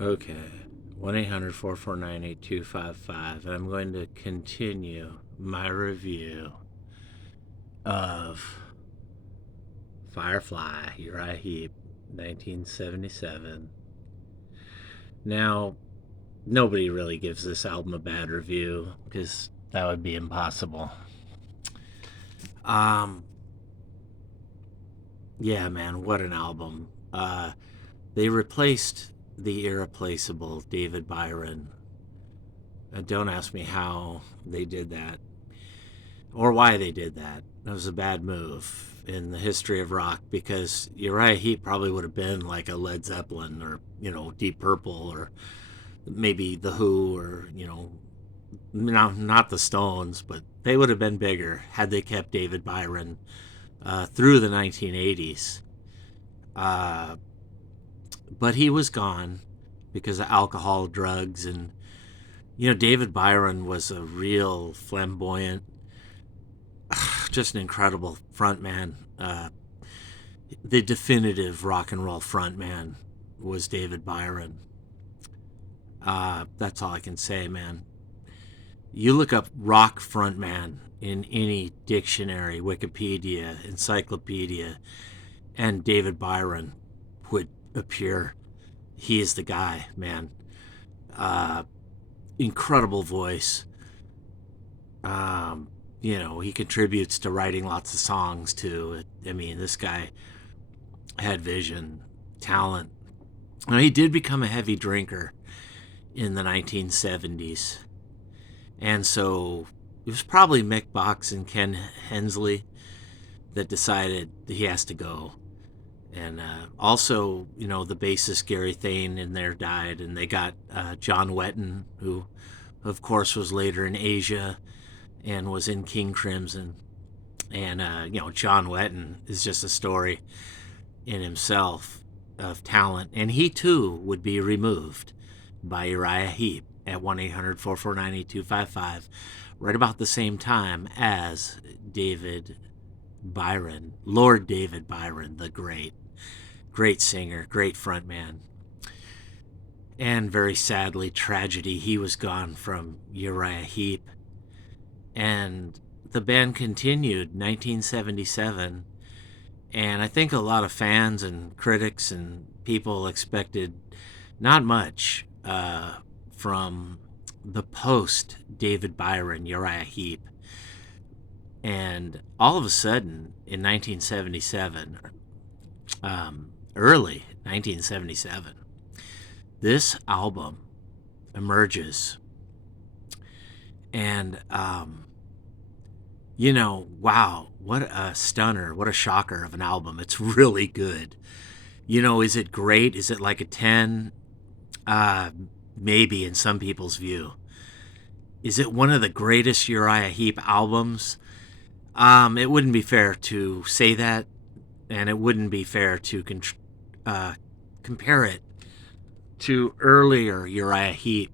Okay. 1-800-449-8255. And I'm going to continue my review of Firefly, Uriah Heep, 1977. Now, nobody really gives this album a bad review because that would be impossible. Um, yeah, man, what an album. They replaced the irreplaceable David Byron. Don't ask me how they did that or why they did that. That was a bad move in the history of rock because Uriah Heep probably would have been like a Led Zeppelin or, Deep Purple or maybe The Who or, not the Stones, but they would have been bigger had they kept David Byron through the 1980s. Uh, but he was gone because of alcohol, drugs, and David Byron was a real flamboyant, just an incredible frontman. The definitive rock and roll frontman was David Byron. That's all I can say, man. You look up rock frontman in any dictionary, Wikipedia, encyclopedia, and David Byron would appear. He is the guy, man. Incredible voice. He contributes to writing lots of songs too. I mean, this guy had vision, talent. Now, he did become a heavy drinker in the 1970s. And so it was probably Mick Box and Ken Hensley that decided that he has to go. And also, the bassist Gary Thane in there died, and they got John Wetton, who, of course, was later in Asia and was in King Crimson. And, John Wetton is just a story in himself of talent. And he, too, would be removed by Uriah Heep at 1-800-449-8255, right about the same time as David Byron, Lord David Byron, the great singer, great frontman. And very sadly, tragedy, he was gone from Uriah Heep. And the band continued 1977. And I think a lot of fans and critics and people expected not much from the post David Byron, Uriah Heep. And all of a sudden, in 1977, early 1977, this album emerges. And, wow, what a stunner, what a shocker of an album. It's really good. Is it great? Is it like a 10? Maybe in some people's view. Is it one of the greatest Uriah Heep albums? It wouldn't be fair to say that, and it wouldn't be fair to compare it to earlier Uriah Heep,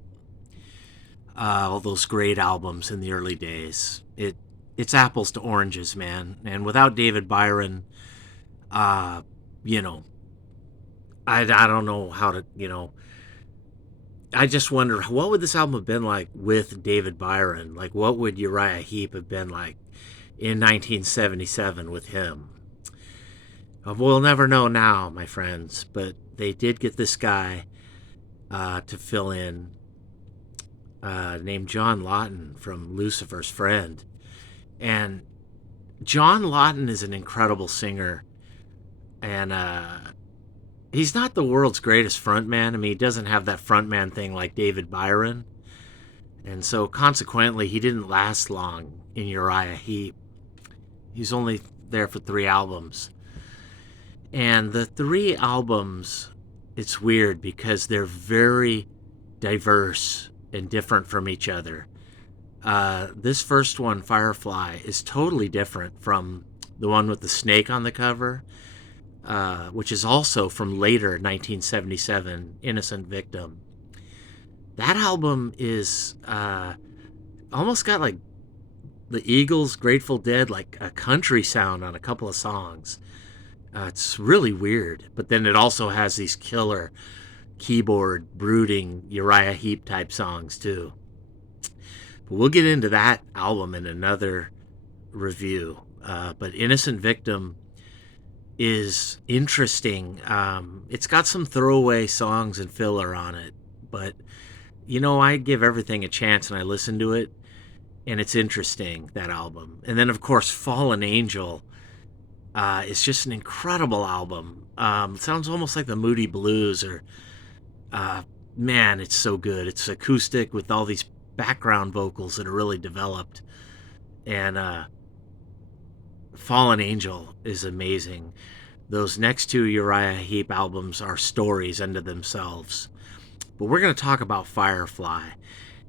all those great albums in the early days. It's apples to oranges, man. And without David Byron, I don't know how to, I just wonder, what would this album have been like with David Byron? Like, what would Uriah Heep have been like in 1977 with him? We'll never know now, my friends, but they did get this guy to fill in, named John Lawton from Lucifer's Friend. And John Lawton is an incredible singer, and he's not the world's greatest frontman. I mean, he doesn't have that frontman thing like David Byron. And so, consequently, he didn't last long in Uriah Heep. He's only there for 3 albums. And the 3 albums, it's weird because they're very diverse and different from each other. This first one, Firefly, is totally different from the one with the snake on the cover, which is also from later 1977, Innocent Victim. That album is almost got like the Eagles, Grateful Dead, like a country sound on a couple of songs. It's really weird, but then it also has these killer keyboard, brooding Uriah Heep type songs too. But we'll get into that album in another review. But Innocent Victim is interesting. It's got some throwaway songs and filler on it, but I give everything a chance and I listen to it, and it's interesting, that album. And then, of course, Fallen Angel is just an incredible album. It sounds almost like the Moody Blues, or man, it's so good. It's acoustic with all these background vocals that are really developed, and Fallen Angel is amazing. Those next two Uriah Heep albums are stories unto themselves. But we're going to talk about Firefly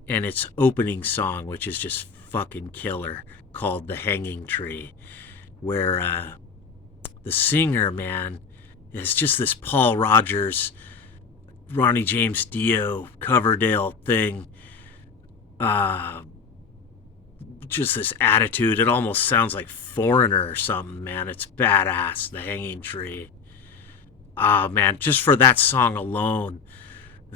and its opening song, which is just fucking killer, called The Hanging Tree, where the singer, man, is just this Paul Rogers, Ronnie James Dio, Coverdale thing. Just this attitude. It almost sounds like Foreigner or something, man. It's badass, The Hanging Tree. Man, just for that song alone,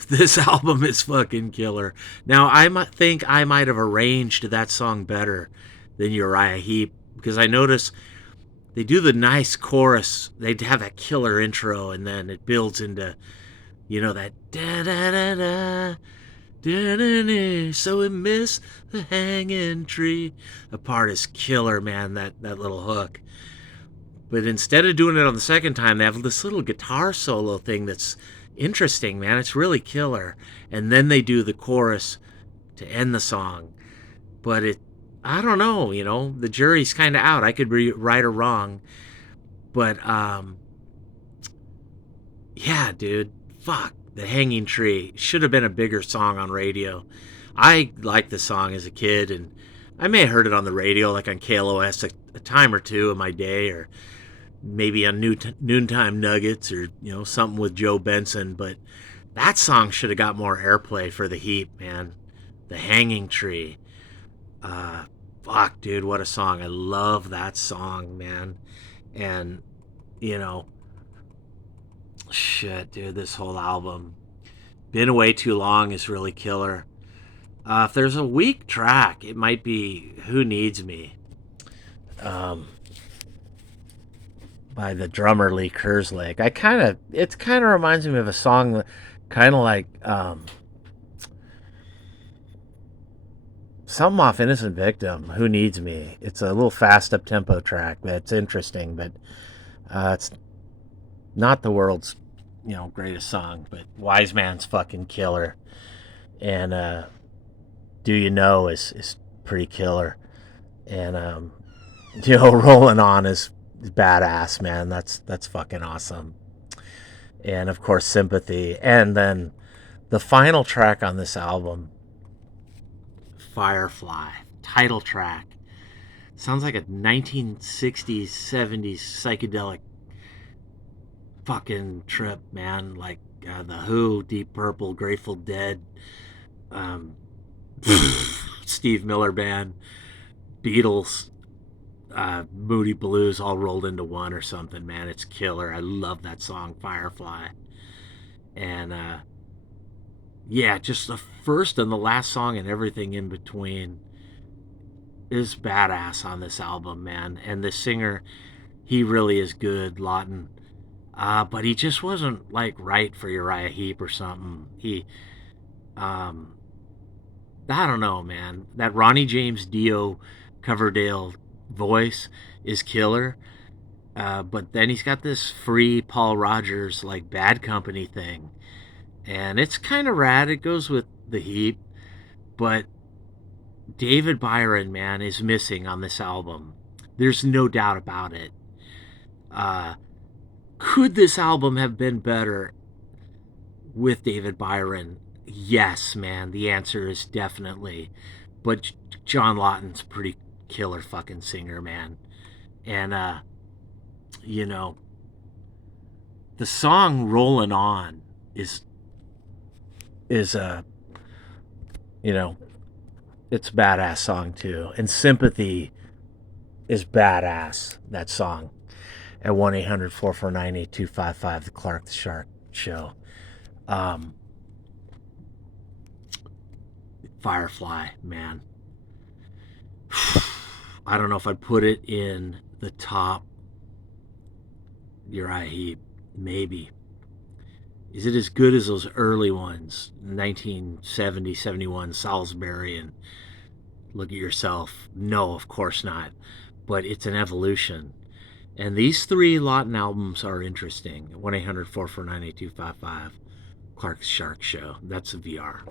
this album is fucking killer. Now, I think I might have arranged that song better than Uriah Heep, because I notice they do the nice chorus. They have that killer intro, and then it builds into, that da-da-da-da, da-da-da, so we miss the hanging tree. The part is killer, man, that little hook. But instead of doing it on the second time, they have this little guitar solo thing that's interesting, man. It's really killer. And then they do the chorus to end the song. But I don't know, the jury's kind of out. I could be right or wrong. But, yeah, dude, fuck. The Hanging Tree should have been a bigger song on radio. I liked the song as a kid, and I may have heard it on the radio, like on KLOS a time or two in my day, or maybe on Noontime Nuggets, or something with Joe Benson. But that song should have got more airplay for the Heap, man. The Hanging Tree. Fuck, dude, what a song. I love that song, man. And shit, dude, this whole album. Been Away Too Long is really killer. If there's a weak track, it might be Who Needs Me, by the drummer Lee Kerslake. It kind of reminds me of a song that kind of like something off Innocent Victim, Who Needs Me. It's a little fast up tempo track that's interesting, but it's not the world's greatest song. But Wise Man's fucking killer, and Do You Know is pretty killer, and Rolling On is badass, man. That's fucking awesome. And of course Sympathy. And then the final track on this album, Firefly, title track, sounds like a 1960s 70s psychedelic fucking trip, man. Like The Who, Deep Purple, Grateful Dead, Steve Miller Band, Beatles, Moody Blues all rolled into one or something, man. It's killer. I love that song, Firefly. And yeah, just the first and the last song and everything in between is badass on this album, man. And the singer, he really is good, Lawton. But he just wasn't like right for Uriah Heep or something. He I don't know, man. That Ronnie James Dio Coverdale voice is killer. But then he's got this free Paul Rogers, like, Bad Company thing. And it's kind of rad. It goes with the Heap. But David Byron, man, is missing on this album. There's no doubt about it. Could this album have been better with David Byron? Yes, man. The answer is definitely. But John Lawton's a pretty killer fucking singer, man. And, the song Rollin' On is it's a badass song too. And Sympathy is badass, that song. At 1-800-449-8255, the Clark the Shark Show. Um, Firefly, man. I don't know if I'd put it in the top Uriah Heep. Maybe. Is it as good as those early ones? 1970, 71, Salisbury, and Look at Yourself? No, of course not. But it's an evolution. And these three Lawton albums are interesting. 1-800-449-8255. Clark's Shark Show. That's a VR.